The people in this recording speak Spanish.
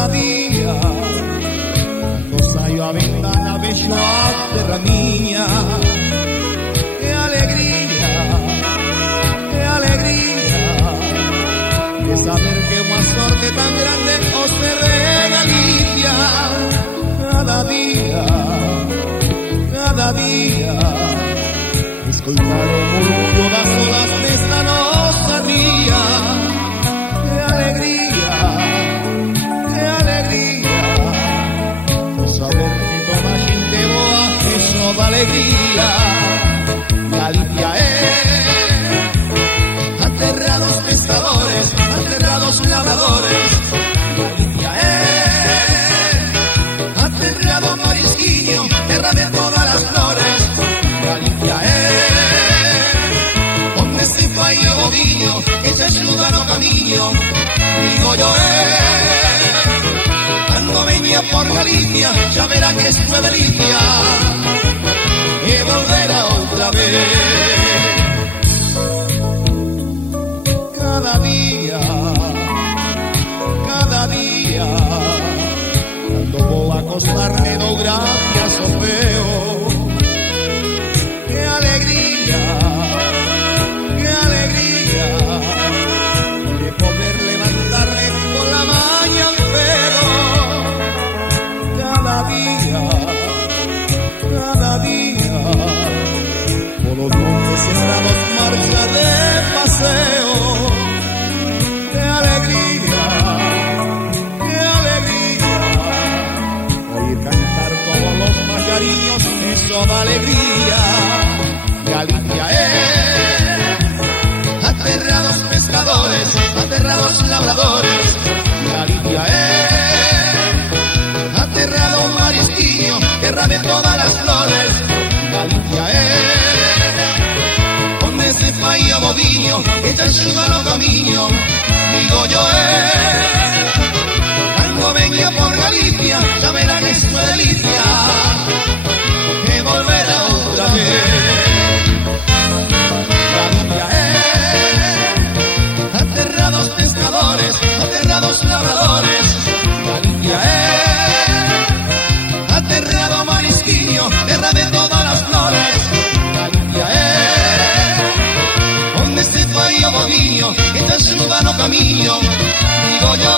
cada día, cuando saio a ventana vejo a terra minha. Que alegría de saber que una sorte tan grande os te regalicia. Cada día, escoitar o murmullo das olas nesta nosa ría. Que alegría, de saber que toda xente boa é só da alegría. Galicia é a terra dos pescadores, a terra dos labradores. Galicia é a terra do marisquiño, terra de todas as flores. Galicia é onde se fai o oviño que se axuda no camiño. Digo yo cando veña por Galicia xa verá que isto é delicia e volverá outra vez. Cada día, cando vou acostarme dou gracias ao feo. Que alegría de poder levantarme con la maña en pedo. Cada día, por los montes sembrados marcha de paseo. Que alegría, oír cantar todos los pajarillos, eso da alegría. Galicia es a terra dos pescadores, a terra dos labradores. Galicia es a terra do marisquiño, terra de todas as flores. Galicia es onde se fai o boviño e te axuda no camiño. Digo yo cando veña por Galicia xa verán isto é delicia e volverá outra vez. Galicia é a terra dos pescadores, a terra dos labradores. Galicia é a terra do marisquiño, terra de todas as flores. Galicia é onde se fai o boviño e te axuda no camiño. Digo yo